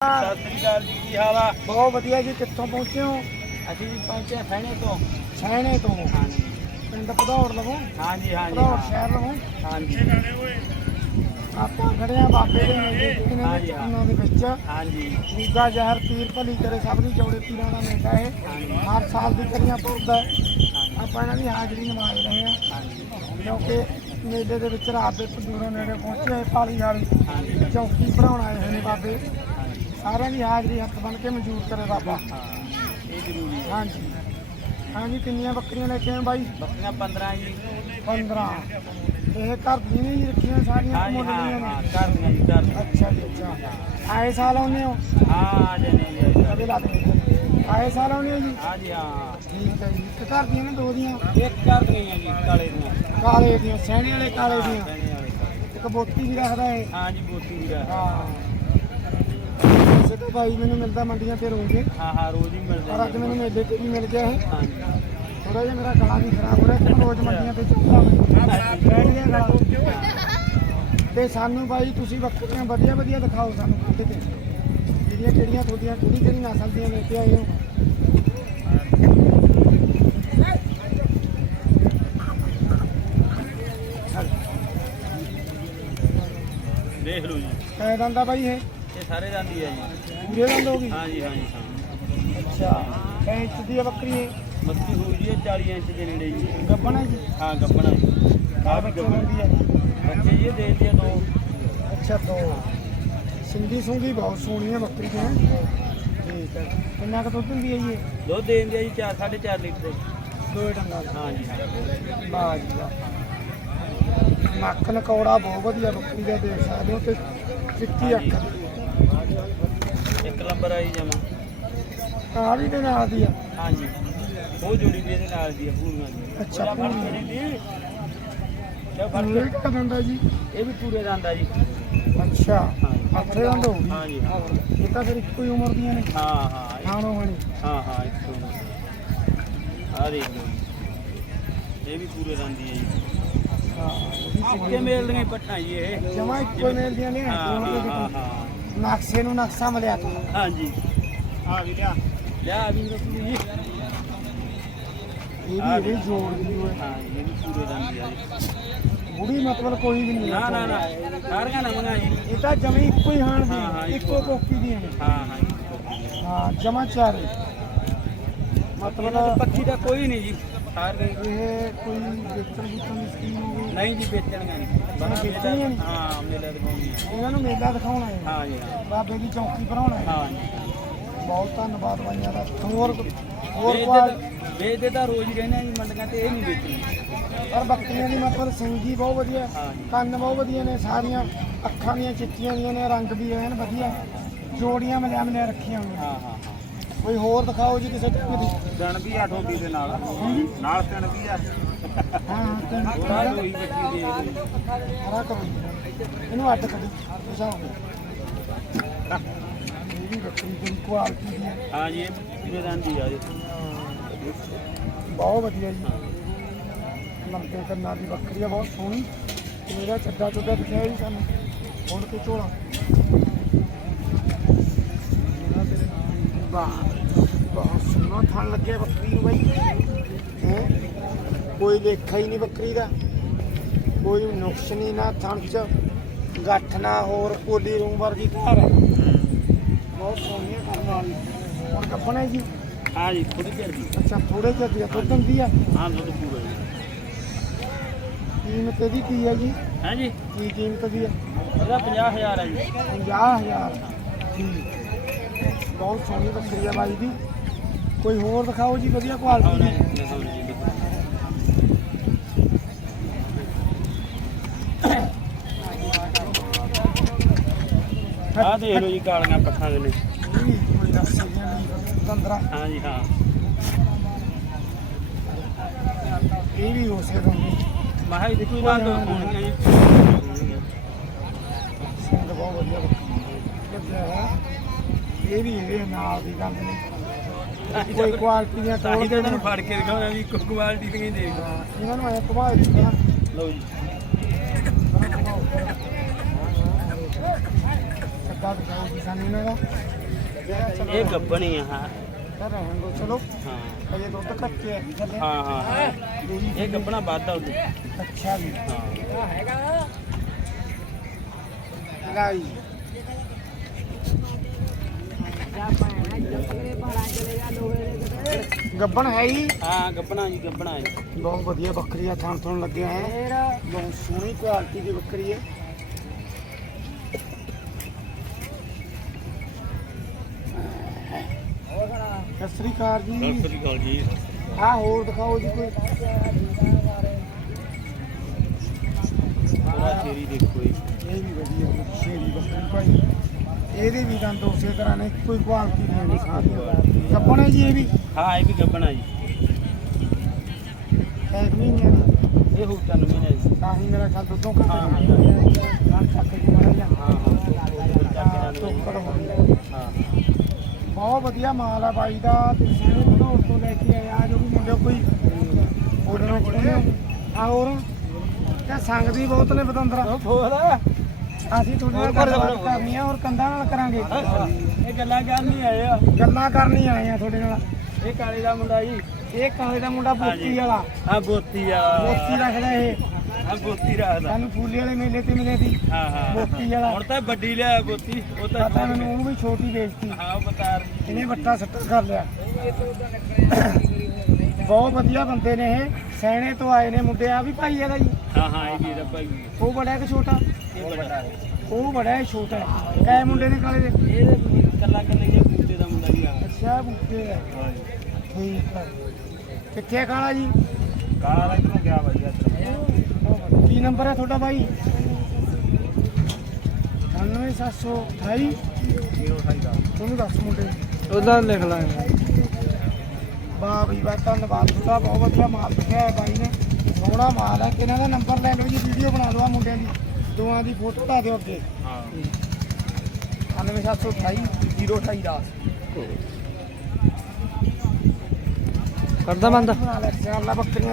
ਸਤਿ ਸ੍ਰੀ ਅਕਾਲ ਜੀ ਕੀ ਹਾਲ ਆ? ਬਹੁਤ ਵਧੀਆ ਜੀ ਕਿੱਥੋਂ ਪਹੁੰਚੇ ਹੋ? ਅਸੀਂ ਜੀ ਪਹੁੰਚੇ ਫੈਣੇ ਤੋਂ। ਛੈਣੇ ਤੋਂ। ਹਾਂਜੀ। ਪਿੰਡ ਭਦੌੜ ਲਵੋ? ਹਾਂਜੀ ਹਾਂਜੀ ਹਾਂ। ਸ਼ਹਿਰ ਲਵੋ? ਹਾਂਜੀ। ਆਪਾਂ ਖੜੇ ਆ ਬਾਬੇ ਦੇ ਮੇਲੇ ਦੇ ਨੇ ਹਾਂਜੀ, ਹਾਂ। ਉਹਨਾਂ ਦੇ ਵਿੱਚ। ਹਾਂਜੀ। ਨੀਗਾ ਜ਼ਹਿਰ ਪੀਰ ਭਲੀ ਕਰੇ ਸਭ ਦੀ ਜੋੜੇ ਪੀਰਾਂ ਦਾ ਮੇਲਾ ਇਹ। ਹਰ ਸਾਲ ਦੀ ਕਰੀਆਂ ਪੁਰਦਾ ਆਪਾਂ ਇਹਨਾਂ ਦੀ ਹਾਜ਼ਰੀ ਨਿਭਾਏ ਰਹੇ ਆ ਹਾਂਜੀ। ਕਿਉਂਕਿ ਮੇਲੇ ਦੇ ਵਿੱਚ ਰਾਤ ਦੇ ਦੂਰੋਂ ਨੇੜੇ ਪਹੁੰਚੇ ਪਾਲੀ ਵਾਲੀ। ਚੌਕੀ ਭਰਾਉਣ ਆਏ ਹੋਏ ਨੇ ਬਾਬੇ। ਸਾਰਿਆਂ ਦੀ ਹਾਜ਼ਰੀ ਹੱਥ ਬਣ ਕੇ ਮਨਜ਼ੂਰ ਕਰੇ ਬਾਬਾ ਹਾਂ ਇਹ ਜ਼ਰੂਰੀ ਹੈ। ਹਾਂਜੀ। ਹਾਂਜੀ ਕਿੰਨੀਆਂ ਬੱਕਰੀਆਂ ਲੈ ਕੇ ਆਏ ਬਾਈ? ਬੱਕਰੀਆਂ 15 ਜੀ। 15 ਇਹ ਘਰ ਦੀਆਂ ਨੇ ਜੀ ਰੱਖੀਆਂ ਸਾਰੀਆਂ ਹਾਂਜੀ ਮੁੱਲ ਹਾਂ ਦੀਆਂ ਹਾਂ ਨੇ ਕਰ ਦੀਆਂ ਜੀ ਕਰ ਦੀਆਂ। ਅੱਛਾ ਜੀ ਅੱਛਾ। ਆਏ ਸਾਲ ਆਉਂਦੇ ਹੋ? ਹਾਂ ਜਨੇ ਜੀ ਕਦੇ ਲਾ ਦੇ ਆਏ ਸਾਲ ਆਉਂਦੇ ਹੋ ਜੀ? ਹਾਂਜੀ ਹਾਂ। ਠੀਕ ਹੈ ਜੀ। ਇੱਕ ਘਰ ਦੀਆਂ ਨੇ ਦੋ ਦੀਆਂ? ਇੱਕ ਕਰ ਦੀਆਂ ਜੀ ਕਾਲੇ ਦੀਆਂ। ਕਾਲੇ ਦੀਆਂ ਸੈਣੇ ਵਾਲੇ ਕਾਲੇ ਹਾਂ, ਦੀਆਂ? ਸੈਣੇ ਵਾਲੇ। ਇੱਕ ਬੋਤੀ ਵੀ ਰੱਖਦਾ ਹੈ ਹਾਂਜੀ ਬੋਤੀ ਵੀ ਦਾ ਹਾਂ। ਤਾਂ ਭਾਈ ਮੈਨੂੰ ਮਿਲਦਾ ਮੰਡੀਆਂ ਤੇ ਰੋਂਗੇ ਹਾਂ। ਹਾਂ ਰੋਜ਼ ਹੀ ਮਿਲਦੇ ਪਰ ਅੱਜ ਮੈਨੂੰ ਮੇਲੇ ਤੇ ਵੀ ਮਿਲ ਗਿਆ ਇਹ। ਹਾਂਜੀ। ਥੋੜਾ ਜਿਹਾ ਮੇਰਾ ਗਲਾ ਵੀ ਖਰਾਬ ਹੋ ਰਿਹਾ ਕਿ ਰੋਜ਼ ਮੰਡੀਆਂ ਤੇ ਚੱਲਦਾ ਬੈਠ ਗਿਆ ਗਲਾ ਤੇ ਸਾਨੂੰ ਬਾਈ ਤੁਸੀਂ ਬੱਕਰੀਆਂ ਵਧੀਆ ਵਧੀਆ ਦਿਖਾਓ ਸਾਨੂੰ ਕਿਤੇ ਤੇ ਜਿਹੜੀਆਂ ਕਿਹੜੀਆਂ ਤੁਹਾਡੀਆਂ ਕਿਹੜੀ ਕਿਹੜੀ ਨਸਲ ਦੀਆਂ ਲੈ ਕੇ ਆਏ ਹੋ। ਦੇਖ ਲਓ ਜੀ। ਕੈ ਦੰਦਾ ਬਾਈ ਇਹ? ਇਹ ਸਾਰੇ ਜਾਂਦੀ ਹੈ ਜੀ। ਪੂਰੇ ਦੰਦ ਹੋ ਗਈ ਹਾਂਜੀ ਹਾਂਜੀ ਹਾਂ। ਅੱਛਾ ਕੈ ਇੰਚ ਦੀ ਆ ਬੱਕਰੀ? ਇਹ ਮੱਛੀ ਹੋਈ ਜੀ ਇਹ 40 ਇੰਚ ਦੇ ਨੇੜੇ ਜੀ। ਗੱਬਣ ਹੈ ਜੀ? ਹਾਂ ਗੱਪਣਾ ਜੀ। ਕਾ ਬੱਚੇ ਹੁੰਦੀ ਹੈ ਬੱਚੇ ਜੀ ਇਹ ਦੇ ਦਿਆ ਦੋ। ਅੱਛਾ ਤੋਂ ਸਿੰਗੀ ਸੁੰਗੀ ਬਹੁਤ ਸੋਹਣੀ ਹੈ ਬੱਕਰੀ ਹੈ ਠੀਕ ਹੈ ਕਿੰਨਾ ਕੁ ਦੁੱਧ ਦਿੰਦੀ ਹੈ ਜੀ ਇਹ? ਦੁੱਧ ਦੇ ਦਿੰਦੇ ਆ ਜੀ 4 4.5 ਲੀਟਰ। ਦੇ ਦੋ। ਡੰਗਾ ਦਾ ਹਾਂਜੀ ਹਾਂ। ਵਾਹ ਜੀ ਵਾਹ। ਨੱਕ ਨਕੌੜਾ ਬਹੁਤ ਵਧੀਆ ਬੱਕਰੀ ਦਾ ਦੇਖ ਸਕਦੇ ਹੋ ਤੇ ਚਿੱਟੀ ਅੱਖ ਇੱਕ ਨੰਬਰ ਆਈ ਜਮਾ। ਆ ਵੀ ਦੇ ਨਾਲ ਦੀ ਆ। ਹਾਂਜੀ। ਉਹ ਜੋੜੀ ਵੀ ਇਹਦੇ ਨਾਲ ਦੀ ਆ ਪੂਰੀਆਂ ਦੀ। ਅੱਛਾ, ਉਹਦਾ ਫ਼ਰਕ ਪੂਰੀਆਂ। ਨਹੀਂ ਦੀ ਕਿਆ ਇਹ ਫ਼ਰਕ ਕਿਹੜਾ ਦੰਦਾ ਜੀ। ਇਹ ਵੀ ਪੂਰੇ ਦਾ ਆਂਦਾ ਜੀ। ਅੱਛਾ। ਅੱਠੇ ਦੰਦ ਹੋ ਗਈ ਹਾਂਜੀ ਹਾਂ। ਇਹ ਤਾਂ ਫਿਰ ਇੱਕੋ ਹੀ ਉਮਰ ਦੀਆਂ ਨੇ। ਹਾਂ ਹਾਂ। ਖਾਣੋ ਹਣੀ ਹਾਂ ਹਾਂ ਇੱਕ ਤੋਂ ਆ ਦੇਖ ਲਓ ਜੀ। ਇਹ ਵੀ ਪੂਰੇ ਦੰਦੀ ਹੈ ਜੀ। ਹਾਂ। ਇੱਕੇ ਮੇਲ ਦੀਆਂ ਹੀ ਪੱਟਾਂ ਜੀ ਇਹ। ਜਮਾ ਇੱਕੋ ਹੀ ਮੇਲ ਦੀਆਂ ਨੇ। ਹਾਂ ਦੇ ਹਾਂ ਕਿਤੋਂ। ਹਾਂ। ਨਕਸ਼ੇ ਨੂੰ ਨਕਸ਼ਾ ਮਿਲਿਆ ਤਾ। ਹਾਂਜੀ। ਆ ਵੀ ਲਿਆ। ਲਿਆ ਵੀ ਰਸੂ ਜੀ ਇਹ। ਵੀ ਜੋੜ ਦੀ ਹੋਏ। ਹਾਂ ਇਹ ਵੀ ਪੂਰੇ ਦੰਦੀ ਆ ਜੀ। ਬੁੜੀ ਮਤਲਬ ਕੋਈ ਵੀ ਨਹੀਂ ਨਾ ਨਾ ਨਾ ਸਾਰੀਆਂ ਨਵੀਆਂ ਇਹ। ਤਾਂ ਜਮੇ ਇੱਕੋ ਹੀ ਹਾਣ ਹਾਂ, ਹਾਂ, ਦੀ ਇੱਕੋ। ਕੋਪੀ ਨੇ। ਹਾਂ ਹਾਂ ਜੀ। ਹਾਂ ਜਮਾ ਚਾਰੇ। ਮਤਲਬ ਪੱਖੀ ਦਾ ਕੋਈ ਨਹੀਂ ਜੀ। ਸਾਰੇ ਇਹ ਕੋਈ ਵੇਚਣ ਬੁੱਚਣ ਦੀ ਸਕੀਮ ਹੋਵੇ ਨਹੀਂ ਜੀ ਵੇਚਣੀਆਂ ਨਹੀਂ। ਬਸ ਵੇਚਣੀਆਂ ਨੀ? ਹਾਂ ਮੇਲਾ ਦਿਖਾਉਣੀ ਹੈ ਇਹਨਾਂ ਨੂੰ ਮੇਲਾ ਦਿਖਾਉਣਾ ਹੈ। ਹਾਂ ਜੀ। ਹਾਂ। ਬਾਬੇ ਦੀ ਚੌਂਕੀ ਭਰਾਉਣਾ ਹੈ। ਹਾਂ ਜੀ। ਬਹੁਤ ਧੰਨਵਾਦ ਬਾਈਆਂ ਦਾ। ਹੋਰ ਹੋਰ ਵੇਚਦੇ ਕੁਆਲ ਤਾਂ- ਵੇਚਦੇ ਤਾਂ ਰੋਜ਼ ਹੀ ਰਹਿੰਦੇ ਆ ਜੀ ਮੰਡੀਆਂ ਤੇ ਇਹ ਨਹੀਂ ਵੇਚਣੀ। ਪਰ ਬੱਕਰੀਆਂ ਦੀ ਮਤਲਬ ਸਿੰਗੀ ਬਹੁਤ ਵਧੀਆ। ਹਾਂ ਜੀ। ਕੰਨ ਬਹੁਤ ਵਧੀਆ ਨੇ ਸਾਰੀਆਂ ਅੱਖਾਂ ਦੀਆਂ ਚਿੱਟੀਆਂ ਦੀਆਂ ਨੇ ਰੰਗ ਵੀ ਐਨ ਵਧੀਆ। ਜੋੜੀਆਂ ਮਿਲਿਆ ਮਿਲਿਆ ਰੱਖੀਆਂ ਹੋਈਆਂ। ਹਾਂ ਹਾਂ। ਕੋਈ ਹੋਰ ਦਿਖਾਓ ਜੀ ਕਿਸੇ ਟਾਈਮ ਦੀ। ਦਣ ਵੀ ਆ ਠੋਡੀ ਦੇ ਨਾਲ। ਨਾਲ ਦਣ ਵੀ ਆ। ਹਾਂ ਹਾਂ ਹੋਈ ਬੱਚੀ ਦੇ ਹਰਾ ਕਰੋ। ਇਹਨੂੰ ਅੱਡ ਕੱਢੀ ਪੁਛਾਓ ਇਹ ਵੀ ਬੱਕਰੀ ਦੀ ਕੁਆਲਿਟੀ ਦੀ ਹੈ ਹਾਂ ਜੀ ਇਹ ਪੂਰੇ ਦੰਦੀ ਆ ਜੀ। ਬਹੁਤ ਵਧੀਆ ਜੀ। ਲੰਬੇ ਕੰਨਾਂ ਦੀ ਬੱਕਰੀ ਆ ਬਹੁਤ ਸੋਹਣੀ। ਮੇਰਾ ਚੱਡਾ ਚੁੱਡਾ ਦਿਖਿਆ ਜੀ ਸਾਨੂੰ। ਹੁਣ ਤੇ ਝੋਲਾ। ਵਾਹ ਬਹੁਤ ਸੋਹਣਾ ਥਣ ਲੱਗਿਆ ਬੱਕਰੀ ਨੂੰ ਬਾਈ। ਹੈ? ਕੋਈ ਲੇਖਾ ਹੀ ਨਹੀਂ ਬੱਕਰੀ ਦਾ। ਕੋਈ ਨੁਕਸ ਨਹੀਂ ਨਾ ਥਣ ਚ। ਗੱਠ ਨਾ ਹੋਰ ਕੋਲੀ ਰੂਮ ਵਰਗੀ ਧਾਰ ਹੈ। ਬਹੁਤ ਸੋਹਣੀਆਂ ਕਰਨ ਵਾਲੀ ਹੁਣ ਕੱਪਣਾ ਜੀ। ਹਾਂ ਜੀ ਥੋੜੀ ਦੇਰ ਦੀ ਅੱਛਾ ਥੋੜੇ ਜਿਹਾ ਦੀ ਦੁੱਧ ਹੁੰਦੀ ਆ? ਹਾਂ ਦੁੱਧ ਪੂਰਾ ਜੀ। ਕੀਮਤ ਇਹਦੀ ਕੀ ਹੈ ਜੀ? ਹਾਂ ਜੀ? ਕੀ ਕੀਮਤ ਦੀ ਹੈ ਇਹਦਾ 50000 ਹੈ ਜੀ। 50000 ਠੀਕ ਬਹੁਤ ਸੋਹਣੀ ਬੱਕਰੀ ਆ ਬਾਈ ਦੀ। ਕੋਈ ਹੋਰ ਦਿਖਾਓ ਜੀ ਵਧੀਆ ਕੁਆਲਿਟੀ ਦੀ। ਆਹ ਦੇਖ ਲਓ ਜੀ ਕਾਲੀਆਂ ਪੱਖਾਂ ਦੇ ਨੇ। ਤੰਦਰਾ ਹਾਂ ਜੀ ਹਾਂ। ਇਹ ਵੀ ਤੋਂ ਹੀ ਮਹਾ ਦੇਖੋ ਨਾ ਦੋ ਸੋਹਣੀਆਂ ਜੀ। ਸਿੰਘ ਬਹੁਤ ਵਧੀਆ ਬੱਕਰੀ ਲੱਗਿਆ ਹੋਇਆ। ਇਹ ਵੀ ਇਹਦੇ ਨਾਲ ਦੀ ਗੱਲ ਨਹੀਂ। ਕੋਈ ਕੁਆਲਿਟੀ ਦੀਆਂ ਤਾਂ ਤੋੜ ਦੇ ਤਾਂ ਤੁਹਾਨੂੰ ਫੜ ਕੇ ਦਿਖਾਉਣਾ ਵੀ ਇੱਕ ਕੁਆਲਿਟੀ ਦੀਆਂ ਹੀ ਦੇਖ ਇਹਨਾਂ ਨੂੰ ਐ ਘੁਮਾ ਦੀ ਕਰਾਂ ਲਓ ਜੀ। ਕੱਦਾ ਦਿਖਾਓ ਜੀ ਸਾਨੂੰ ਇਹਨਾਂ ਦਾ। ਇਹ ਗੱਬਣੀ ਆ ਹਾਂ। ਤਾਂ ਰਹਿਣ ਦੋ ਚਲੋ। ਹਾਂ। ਅਜੇ ਦੁੱਧ ਕੱਚੇ ਆ ਥੱਲੇ ਹਾਂ ਹਾਂ ਇਹ ਗੱਬਣਾ ਵੱਧ ਆਉ ਅੱਛਾ ਜੀ। ਹਾਂ। ਲਾਈ ਗੱਬਣ ਹੈ ਹੀ ਹਾਂ ਗੱਬਣਾ ਜੀ ਗੱਬਣਾ ਹੈ ਬਹੁਤ ਵਧੀਆ ਬੱਕਰੀ ਆ ਥਣ ਥਣ ਲੱਗਿਆ ਹੈ ਬਹੁਤ ਸੋਹਣੀ ਕੁਆਲਿਟੀ ਦੀ ਬੱਕਰੀ ਹੈ। ਸਤਿ ਸ੍ਰੀ ਅਕਾਲ ਜੀ। ਸਤਿ ਸ੍ਰੀ ਅਕਾਲ ਜੀ। ਆ ਹੋਰ ਦਿਖਾਓ ਜੀ ਕੋਈ। ਉਹਦਾ ਚੇਰੀ ਦੇਖੋ ਜੀ। ਇਹ ਵੀ ਵਧੀਆ ਸ਼ੇਰੀ ਬੱਕਰੀ ਭਾਈ। ਇਹਦੇ ਵੀ ਦੰਦ ਉਸੇ ਤਰ੍ਹਾਂ ਨੇ ਕੋਈ ਕੁਆਲਿਟੀ ਨਹੀਂ ਸਾਰੀ ਗੱਬਣ ਹੈ ਜੀ ਇਹ ਵੀ? ਹਾਂ ਇਹ ਵੀ ਗੱਬਣਾ ਜੀ। ਇੱਕ ਮਹੀਨੇ ਦੀ। ਇਹ ਹੋ ਤਨ ਮਹੀਨੇ ਜੀ। ਤਾਂ ਹੀ ਮੇਰਾ ਖਿਆਲ ਦੁੱਧੋਂ ਹਾਂ, ਹਾਂ, ਘੱਟ ਨਾਲ ਚੱਕ ਕੇ ਮਾੜਾ ਜਿਹਾ। ਹਾਂ ਹਾਂ ਹੋ ਗਿਆ ਹਾਂ ਬਹੁਤ ਵਧੀਆ ਮਾਲ ਆ ਬਾਈ ਦਾ। ਤੁਸੀਂ ਬਣਾਉਣ ਤੋਂ ਲੈ ਕੇ ਆਏ ਆ ਜੋ ਵੀ ਮੁੰਡੇ ਕੋਈ ਉਹਨਾਂ ਕੋਲ ਆ। ਹੋਰ। ਤੇ ਸੰਗ ਦੀ ਬਹੁਤ ਨੇ ਬਤੰਦਰਾ ਉਹ ਫੋਰ ਅਸੀਂ ਤੁਹਾਡੇ ਨਾਲ ਗੱਲਬਾਤ ਕਰਨੀ ਆ ਹੋਰ ਕੰਧਾਂ ਨਾਲ ਕਰਾਂਗੇ। ਇਹ ਗੱਲਾਂ ਕਰਨ ਨਹੀਂ ਆਏ ਆ। ਗੱਲਾਂ ਕਰਨੀ ਆਏ ਆ ਤੁਹਾਡੇ ਨਾਲ। ਇਹ ਕਾਲੇ ਦਾ ਮੁੰਡਾ ਜੀ। ਇਹ ਕਾਲੇ ਦਾ ਮੁੰਡਾ ਬੋਤੀ ਵਾਲਾ। ਹਾਂ ਬੋਤੀ ਆ। ਬੋਤੀ ਰੱਖਦਾ ਇਹ। ਹਾਂ ਬੋਤੀ ਰੱਖਦਾ। ਸਾਨੂੰ ਫੂਲੀ ਵਾਲੇ ਮੇਲੇ ਤੇ ਮਿਲੇ ਸੀ। ਹਾਂ ਹਾਂ। ਬੋਤੀ ਵਾਲਾ। ਹੁਣ ਤਾਂ ਵੱਡੀ ਲਿਆ ਬੋਤੀ ਉਹ ਤਾਂ ਪਤਾ ਮੈਨੂੰ ਉਹਨੂੰ ਵੀ ਛੋਟੀ ਵੇਚਤੀ। ਹਾਂ ਉਹ ਬਤਾ ਇਹਨੇ ਵੱਟਾ ਸੱਟਾ ਕਰ ਲਿਆ। ਬਹੁਤ ਵਧੀਆ ਬੰਦੇ ਨੇ ਇਹ। ਸੈਣੇ ਤੋਂ ਆਏ ਨੇ ਮੁੰਡੇ ਆ ਵੀ ਭਾਈ ਇਹਦਾ ਜੀ। ਹਾਂ ਹਾਂ ਇਹ ਵੀ ਇਹਦਾ ਭਾਈ ਉਹ ਬੜਾ ਹੈ ਕਿ ਛੋਟਾ? ਇਹ ਵੱਡਾ ਉਹ ਬੜਾ ਹੈ ਛੋਟਾ ਹੈ। ਮੁੰਡੇ ਨੇ ਕਾਲੇ ਦੇ? ਇਹ ਕੱਲਾ ਕੱਲਾ ਹੀ ਬੂਟੇ ਦਾ ਮੁੰਡਾ ਵੀ ਆ। ਅੱਛਾ ਬੁੱਕੇ ਹੈ ਹਾਂ ਠੀਕ ਹੈ ਕਿੱਥੇ ਕਾਲਾ ਜੀ? ਕਾਲਾ ਦਾ ਕਿਉਂ ਗਿਆ ਵਧੀਆ ਕੀ ਨੰਬਰ ਹੈ ਤੁਹਾਡਾ ਬਾਈ? 97728 ਤੁਹਾਨੂੰ ਦੱਸ ਮੁੰਡੇ। ਉਹਦਾ ਲਿਖ ਲਾਂਗੇ। ਵਾਹ ਬਈ ਵਾਹ ਧੰਨਵਾਦ ਤੁਹਾਡਾ ਬਹੁਤ ਵਧੀਆ ਮਾਲ ਦਿਖਾਇਆ ਹੈ ਬਾਈ ਨੇ। ਸੋਹਣਾ ਮਾਲ ਹੈ ਕਿਹਨਾਂ ਦਾ ਨੰਬਰ ਲੈ ਲਓ ਜੀ ਵੀਡੀਓ ਬਣਾ ਲਓ ਆ ਮੁੰਡਿਆਂ ਦੀ। ਦੋਵਾਂ ਦੀ ਫੋਟੋ ਲਾ ਦਿਓ ਅੱਗੇ। ਹਾਂ। 97728 028 ਦਾ। ਕਰਦਾ ਬੰਦਾ। ਬਣਾ ਲੈ ਬੱਕਰੀਆਂ।